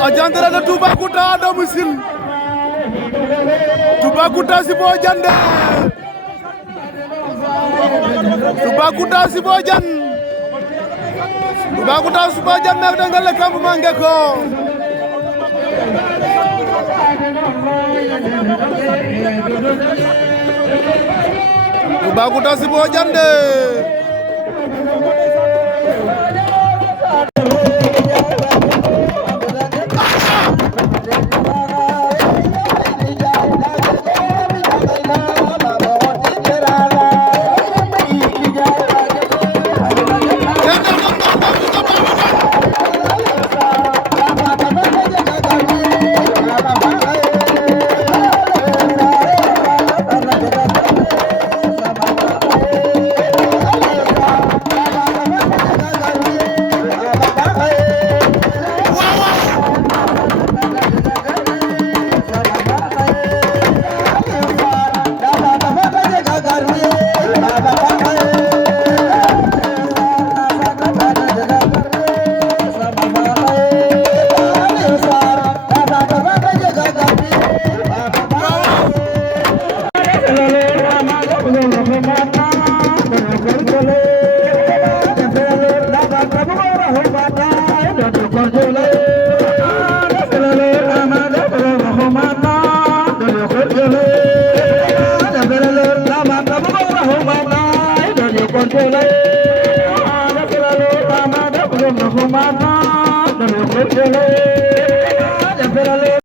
Adiantara de Toubacouta à domicile. Toubacouta si Bodiane. Toubacouta si Bodiane. Toubacouta si Bodiane nak dangal le camp mangé ko. Toubacouta si Bodiane.